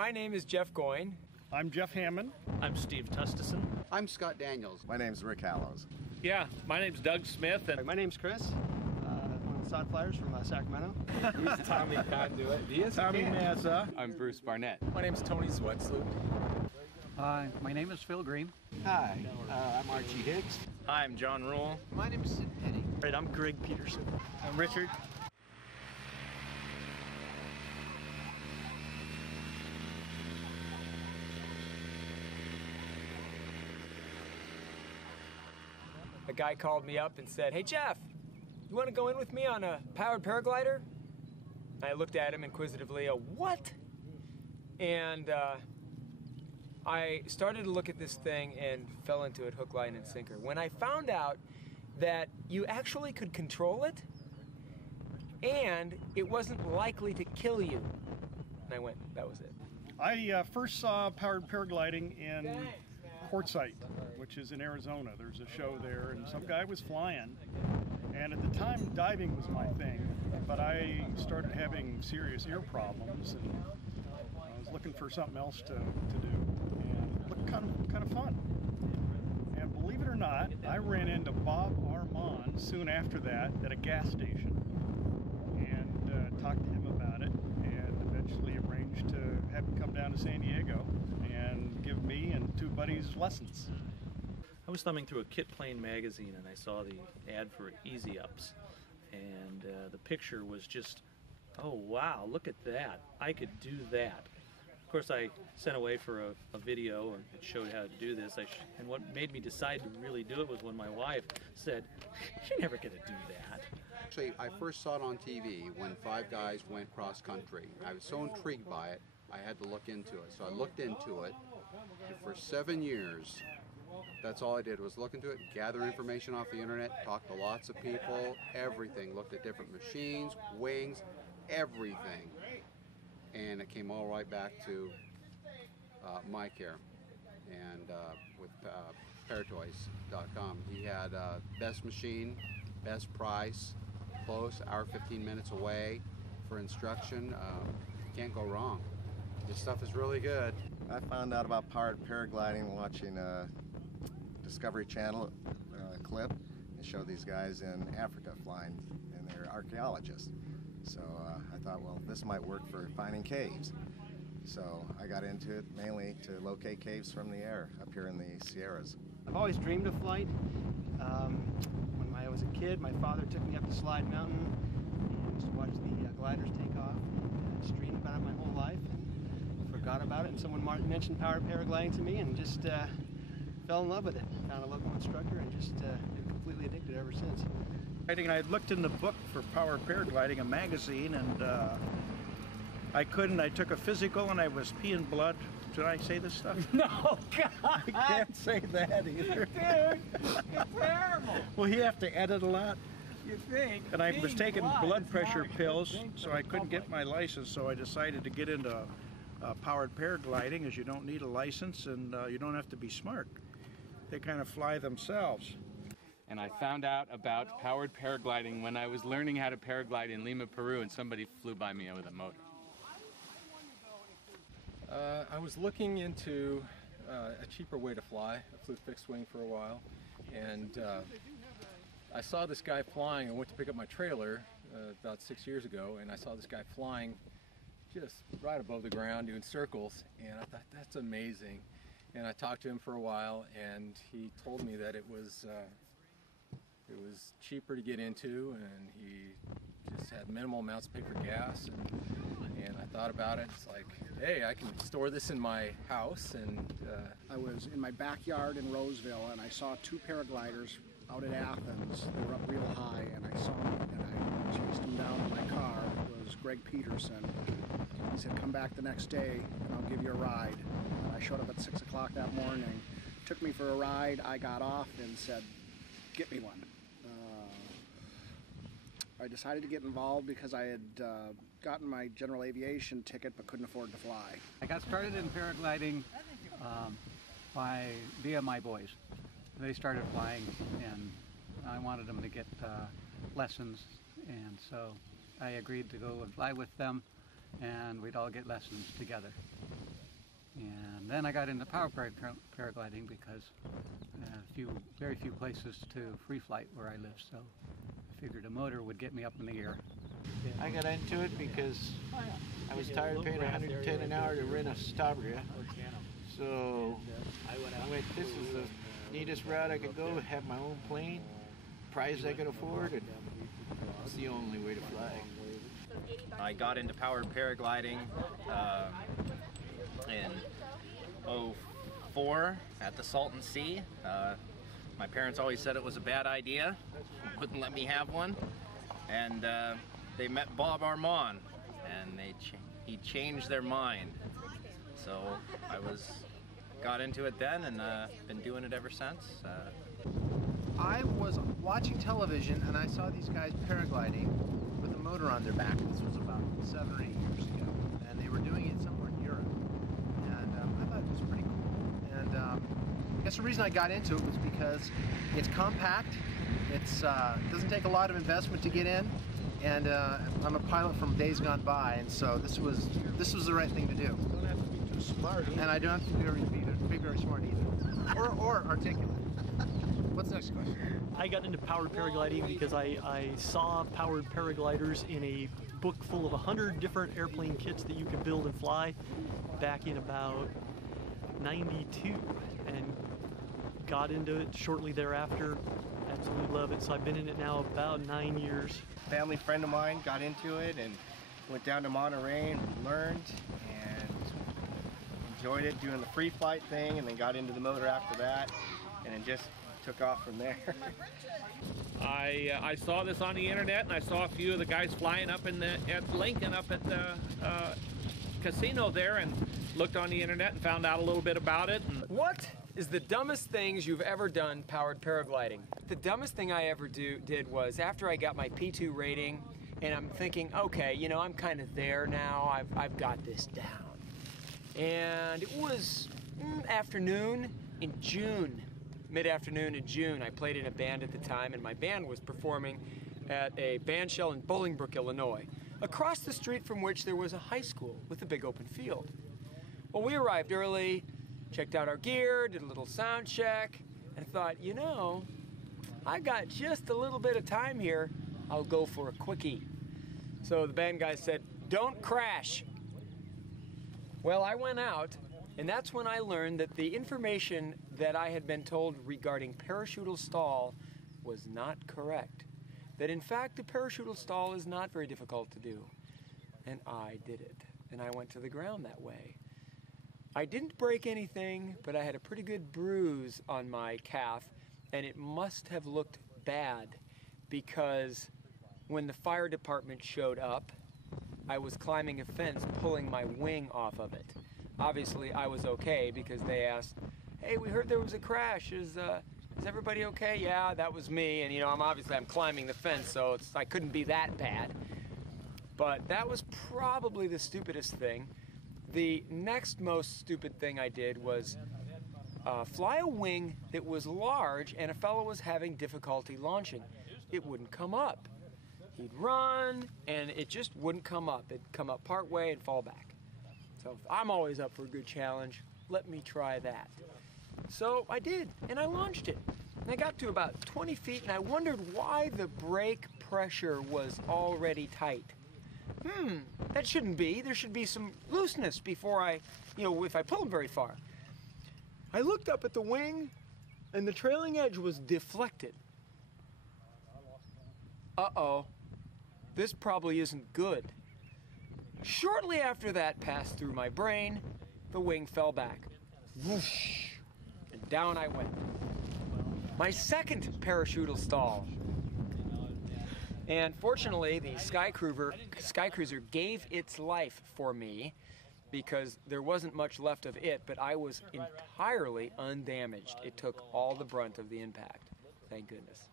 My name is Jeff Goyne. I'm Jeff Hammond. I'm Steve Tustison. I'm Scott Daniels. My name's Rick Hallows. Yeah, my name's Doug Smith. And my name's Chris. One of the sod flyers from Sacramento. He's Tommy Conduit. He is Tommy Mazza. I'm Bruce Barnett. My name's Tony Zwetsloot. My name is Phil Green. Hi, I'm Archie Hicks. Hi, I'm John Rule. My name is Sid Penny. Right, I'm Greg Peterson. I'm Richard. A guy called me up and said, "Hey Jeff, you want to go in with me on a powered paraglider?" I looked at him inquisitively, what? And I started to look at this thing and fell into it hook, line, and sinker. When I found out that you actually could control it and it wasn't likely to kill you, and I went, that was it. I first saw powered paragliding in Quartzsite, which is in Arizona. There's a show there, and some guy was flying. And at the time, diving was my thing, but I started having serious ear problems, and I was looking for something else to do. And it looked kind of fun. And believe it or not, I ran into Bob Armand soon after that at a gas station, and talked to him about it, and eventually arranged to have him come down to San Diego and give me and two buddies lessons. I was thumbing through a Kit Plane magazine and I saw the ad for Easy Ups, and the picture was just, oh wow, look at that, I could do that. Of course, I sent away for a video and it showed how to do this, and what made me decide to really do it was when my wife said, "You're never going to do that." Actually, I first saw it on TV when 5 guys went cross country. I was so intrigued by it, I had to look into it. So I looked into it, and for 7 years, that's all I did was look into it, gather information off the internet, talk to lots of people, everything, looked at different machines, wings, everything. And it came all right back to my care, and with paratoys.com. He had best machine, best price, close, hour 15 minutes away for instruction. Can't go wrong. This stuff is really good. I found out about powered paragliding watching a Discovery Channel clip. They showed these guys in Africa flying, and they're archaeologists. So I thought, well, this might work for finding caves. So I got into it mainly to locate caves from the air up here in the Sierras. I've always dreamed of flight. When I was a kid, my father took me up to Slide Mountain and used to watch the gliders take off. I just dreamed about it my whole life and forgot about it. And someone mentioned powered paragliding to me and just fell in love with it. Found a local instructor and just been completely addicted ever since. I had looked in the book for powered paragliding, a magazine, and I couldn't. I took a physical and I was peeing blood. Should I say this stuff? No, God! I can't say that either. Dude, it's terrible! Well, you have to edit a lot. You think? And I was taking blood pressure pills, thing so for I the couldn't get public. my license, so I decided to get into powered paragliding, as you don't need a license and you don't have to be smart. They kind of fly themselves. And I found out about powered paragliding when I was learning how to paraglide in Lima, Peru, and somebody flew by me with a motor. I was looking into a cheaper way to fly. I flew fixed wing for a while, and I saw this guy flying. I went to pick up my trailer about 6 years ago, and I saw this guy flying just right above the ground doing circles, and I thought, that's amazing. And I talked to him for a while, and he told me that it was cheaper to get into, and he just had minimal amounts to pay for gas. And I thought about it. It's like, hey, I can store this in my house. And I was in my backyard in Roseville, and I saw 2 paragliders out at Athens. They were up real high, and I saw them, and I chased them down in my car. It was Greg Peterson. He said, "Come back the next day, and I'll give you a ride." And I showed up at 6 o'clock that morning. Took me for a ride. I got off and said, "Get me one." I decided to get involved because I had gotten my general aviation ticket but couldn't afford to fly. I got started in paragliding via my boys. They started flying and I wanted them to get lessons, and so I agreed to go and fly with them. and we'd all get lessons together. And then I got into paragliding because very few places to free flight where I live, so I figured a motor would get me up in the air. I got into it because I was tired of paying $110 an hour to rent a Stabria. So I went, this is the neatest route I could go, have my own plane, price I could afford, and it's the only way to fly. I got into powered paragliding in '04 at the Salton Sea. My parents always said it was a bad idea, wouldn't let me have one, and they met Bob Armand, and he changed their mind. So I got into it then, and been doing it ever since. I was watching television and I saw these guys paragliding with a motor on their back. This was about 7 or 8 years ago, and they were doing it somewhere in Europe. And I thought it was pretty cool. And I guess the reason I got into it was because it's compact. It doesn't take a lot of investment to get in, and I'm a pilot from days gone by, and so this was the right thing to do. You don't have to be too smart either. And I don't have to be very smart either, or articulate. What's the next question? I got into powered paragliding because I saw powered paragliders in a book full of 100 different airplane kits that you could build and fly back in about '92, and got into it shortly thereafter. Absolutely love it. So I've been in it now about 9 years. Family friend of mine got into it and went down to Monterey and learned and enjoyed it doing the free flight thing, and then got into the motor after that, and then just took off from there. I saw this on the internet, and I saw a few of the guys flying up at Lincoln up at the casino there, and looked on the internet and found out a little bit about it. What is the dumbest things you've ever done powered paragliding? The dumbest thing I ever did was after I got my P2 rating, and I'm thinking, okay, you know, I'm kind of there now. I've got this down. And it was afternoon in June. Mid-afternoon in June. I played in a band at the time, and my band was performing at a band shell in Bolingbrook, Illinois, across the street from which there was a high school with a big open field. Well, we arrived early, checked out our gear, did a little sound check, and thought, you know, I got just a little bit of time here. I'll go for a quickie. So the band guy said, don't crash. Well, I went out, and that's when I learned that the information that I had been told regarding parachutal stall was not correct. That in fact, the parachutal stall is not very difficult to do. And I did it. And I went to the ground that way. I didn't break anything, but I had a pretty good bruise on my calf, and it must have looked bad because when the fire department showed up, I was climbing a fence, pulling my wing off of it. Obviously, I was okay because they asked, hey, we heard there was a crash. Is everybody okay? Yeah, that was me. And, you know, I'm climbing the fence, so I couldn't be that bad. But that was probably the stupidest thing. The next most stupid thing I did was fly a wing that was large, and a fellow was having difficulty launching. It wouldn't come up. He'd run, and it just wouldn't come up. It'd come up part way and fall back. So I'm always up for a good challenge. Let me try that. So I did, and I launched it. And I got to about 20 feet, and I wondered why the brake pressure was already tight. That shouldn't be. There should be some looseness before if I pull them very far. I looked up at the wing, and the trailing edge was deflected. Uh-oh, this probably isn't good. Shortly after that passed through my brain, the wing fell back. Whoosh, and down I went. My second parachutal stall. And fortunately, the Sky Cruiser gave its life for me because there wasn't much left of it, but I was entirely undamaged. It took all the brunt of the impact. Thank goodness.